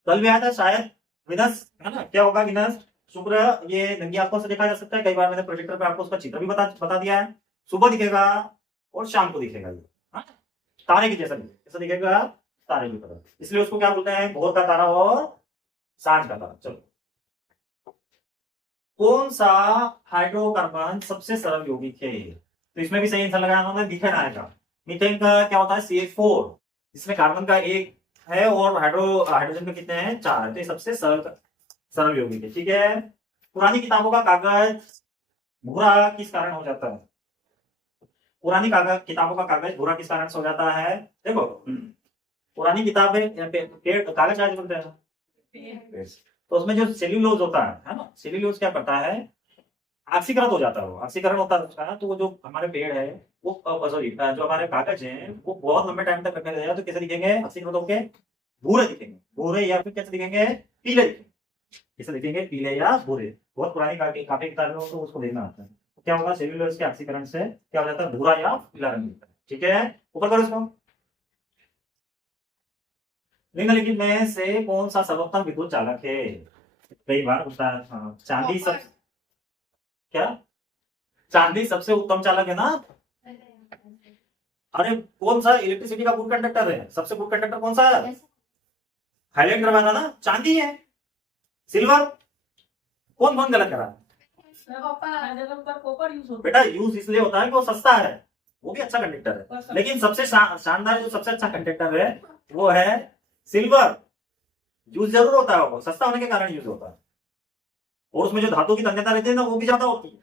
कल भी आया था शायद, विनस, है ना। क्या होगा विनस, शुक्र, ये नंगी आंखों से देखा जा सकता है। कई बार मैंने प्रोजेक्टर पे आपको उसका चित्र भी बता दिया है। सुबह दिखेगा और शाम को दिखेगा ये, हाँ? तारे की जैसा कैसा दिखेगा, तारे की तरह, इसलिए उसको क्या बोलते हैं, भोर का तारा और सांझ का तारा। चलो, कौन सा हाइड्रोकार्बन सबसे सरल यौगिक है? तो इसमें भी सही आंसर लगाया उन्होंने, मीथेन आएगा। मीथेन का क्या होता है, CH4, जिसमें कार्बन का 1 है और हाइड्रोजन का कितने हैं, 4 है। तो ये सबसे सरल यौगिक है। ठीक है। पुरानी किताबों का कागज भूरा किस कारण हो जाता है? पुरानी किताबों का कागज भूरा किस कारण से हो जाता है? देखो, पुरानी किताबें कागज आज बोलते हैं, तो उसमें जो सेल्यूलोज होता है ना, सेल्यूलोज क्या करता है, ऑक्सीकरण हो जाता है। वो ऑक्सीकरण होता है उसका, तो वो जो हमारे पेड़ है वो सॉरी जो हमारे कागज हैं वो बहुत लंबे टाइम तक रखे रहेगा, तो कैसे दिखेंगे, ऑक्सीकरण होकर भूरे दिखेंगे, भूरे या फिर कैसे दिखेंगे, पीले दिखेंगे। कैसे दिखेंगे, पीले या भूरे। बहुत पुरानी काफी किताबें हो तो उसको देखना आता है। तो क्या होगा, सेल्यूलोज के ऑक्सीकरण से क्या हो जाता है, भूरा या पीला रंग दिखता है। ठीक है, ऊपर करो इसको। निम्नलिखित में से कौन सा सर्वोत्तम विद्युत चालक है? कई बार होता है, हाँ, चांदी सब, क्या चांदी सबसे उत्तम चालक है ना। अरे कौन सा इलेक्ट्रिसिटी का गुड कंडक्टर है, सबसे गुड कंडक्टर कौन सा है, हाईलाइट करवाना ना, चांदी है। सिल्वर कौन कौन गलत करा? बेटा यूज इसलिए होता है कि वो सस्ता है, वो भी अच्छा कंडक्टर है, लेकिन सबसे शानदार जो सबसे अच्छा कंडक्टर है वो है सिल्वर। यूज जरूर होता है, वो सस्ता होने के कारण यूज होता है, और उसमें जो धातु की तन्यता रहती है ना वो भी ज्यादा होती है।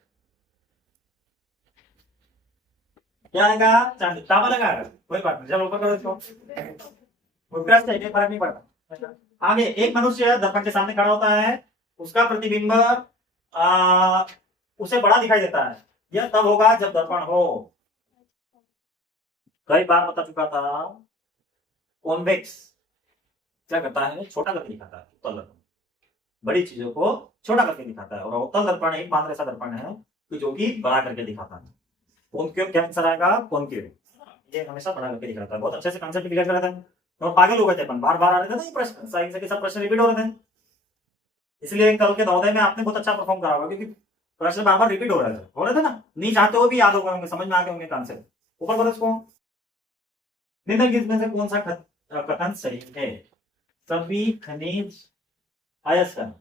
क्या आएगा, चांदी। तांबा लगाएगा, कोई बात नहीं, चलो ऊपर करो इसको, फर्क नहीं पड़ता। आगे, एक मनुष्य दर्पण के सामने खड़ा होता है, उसका प्रतिबिंब उसे बड़ा दिखाई देता है, यह तब होगा जब दर्पण हो, कई बार बता चुका था। कॉन्वेक्स क्या करता है, छोटा करके दिखाता है, उत्तल दर्पण बड़ी चीजों को छोटा करके दिखाता है, और उत्तल दर्पण एक मात्र ऐसा दर्पण है कि जो कि बड़ा करके दिखाता है। कॉनकेव क्या आंसर आएगा, कॉनकेव, ये हमेशा बड़ा करके दिखाता है। बहुत अच्छे से कॉन्सेप्ट क्लियर करा था। और पागल हो गए थे अपन, बार बार आ रहे थे ना ये प्रश्न, साइंस के सब प्रश्न रिपीट हो रहे थे, इसलिए कल के नवोदय में आपने बहुत अच्छा परफॉर्म करा होगा, क्योंकि प्रश्न बार बार रिपीट हो रहे थे ना, नहीं चाहते हुए भी याद हो गए होंगे, समझ में आ गए होंगे कॉन्सेप्ट। ऊपर बोलो इसको, निम्नलिखित में से कौन सा कथन सही है? सभी खनिज अयस्क,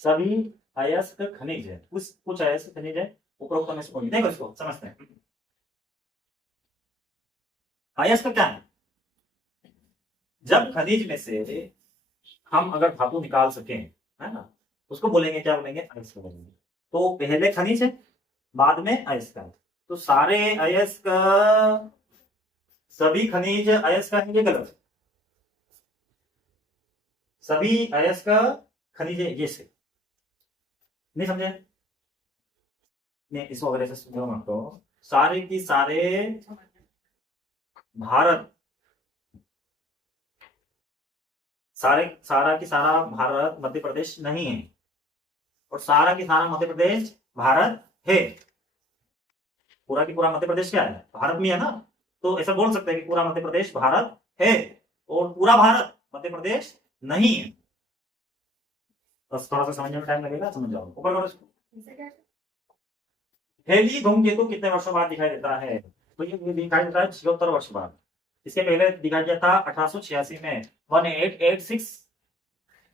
सभी अयस्क खनिज है, कुछ अयस्क खनिज है उपरोक्त में से कोई। देखो इसको समझते हैं, अयस्क क्या है? जब खनिज में से हम अगर धातु निकाल सकें, है ना, उसको बोलेंगे, क्या बोलेंगे? अयस्क बोलेंगे। तो पहले खनिज है, बाद में अयस्क है। तो सारे अयस्क, सभी खनिज अयस्क है, ये गलत। सभी अयस्क खनिज है, ये से नहीं समझे? नहीं, इसको अगर ऐसे सुनो मत तो, सारे की सारे भारत, सारा की सारा भारत मध्य प्रदेश नहीं है, और सारा की सारा मध्य प्रदेश भारत है। पूरा की पूरा मध्य प्रदेश क्या है? भारत में है ना, तो ऐसा बोल सकते हैं कि पूरा मध्य प्रदेश भारत है, और पूरा भारत मध्य प्रदेश नहीं है। बस थोड़ा सा समझने में टाइम लगेगा, समझ जाओ। ऊपर करो इसको। हेली धूमकेतु कितने वर्षों बाद दिखाई देता है? तो ये दिखाई देता है 76 वर्ष बाद। इसके पहले दिखाई दिया था 1886 में, 1886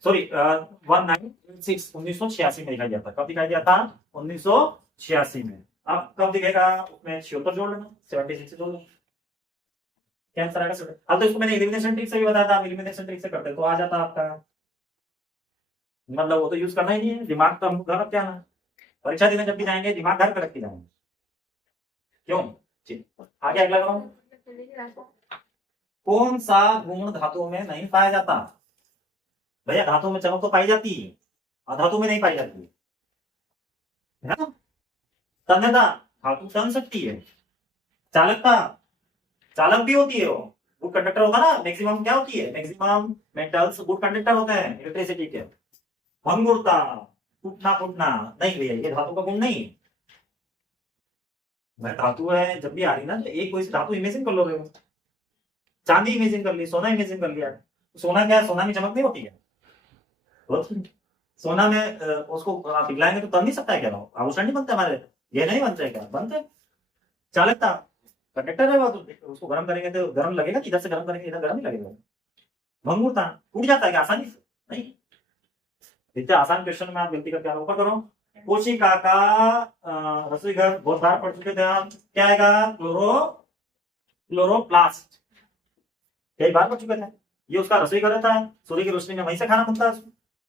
सॉरी 1986 1986 में दिखाई दिया था। कब दिखाई दिया था? 1986 में। अब कब दिखेगा उसमें? 76 जोड़ लेना, 76 से जोड़ लेना, क्या आंसर आएगा? अब तो इसको मैंने एलिमिनेशन ट्रिक से भी बताया था, एलिमिनेशन ट्रिक से करते तो आ जाता आपका, मतलब वो तो यूज करना ही नहीं है, दिमाग तो हम घर रख के आना, परीक्षा देने जब भी जाएंगे दिमाग घर पे रख के जाएंगे। क्यों? आगे अगला करो। कौन सा गुण धातु में नहीं पाया जाता? भैया धातु में चमक तो पाई जाती है, अधातु में नहीं पाई जाती है ना? तन्यता, धातु तन सकती है। चालकता, चालक भी होती है, वो गुड कंडक्टर होता है ना। मैक्सिमम क्या होती है? मैक्सिमम मेटल्स गुड कंडक्टर होते हैं इलेक्ट्रिसिटी के। भंगुरता, टूटना फूटना, नहीं भैया ये धातु का गुण नहीं है। मैं धातु है जब भी आ रही ना, तो एक कोई सी धातु इमेजिन कर लो रे, चांदी इमेजिन कर ली, सोना इमेजिन कर लिया। सोना क्या है? सोना में चमक नहीं होती है? सोना में उसको आप पिघलाएंगे तो तन नहीं सकता है क्या? आभूषण नहीं बनता हमारे, ये नहीं बनते है क्या? बनते। चालकता, कंडक्टर है वो, तो उसको गर्म करेंगे तो गर्म लगेगा, इधर से गर्म करेंगे इधर गर्म नहीं लगेगा। भंगुरता, टूट जाता है क्या आसानी से? नहीं। इतने आसान क्वेश्चन में आप गलती करके ऊपर करो। कोशिका का रसोई घर बहुत बार पढ़ चुके थे आप, क्या आएगा? क्लोरोप्लास्ट, कई बार पढ़ चुके थे। ये उसका रसोई घर रहता है, सूर्य की रोशनी में वहीं से खाना बनता है।